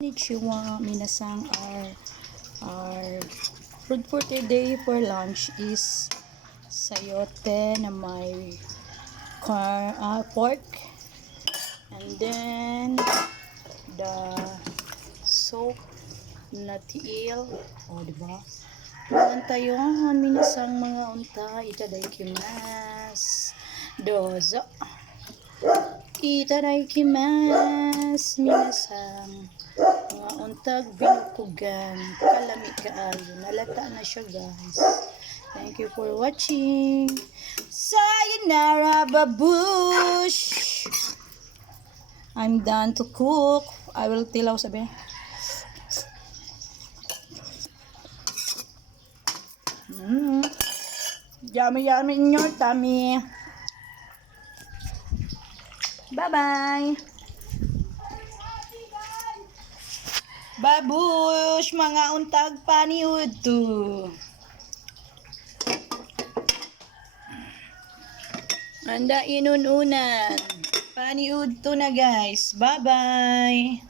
Konnichiwa, minasang. Our food for today for lunch is sayote na may pork, and then the soup na tiil. O, diba? Meron tayong minasang mga unta. Itadakimasu. Dozo. Itadakimasu. Minasang. Mga untag binukugan. Kalami kaayo. Nalata na siya, guys. Thank you for watching. Sayonara, babush! I'm done to cook. I will tilaw sabi. Yummy, yummy in your tummy. Bye-bye. Babush, mga untag paniud to. Anda inununan. Paniud to na, guys. Bye-bye.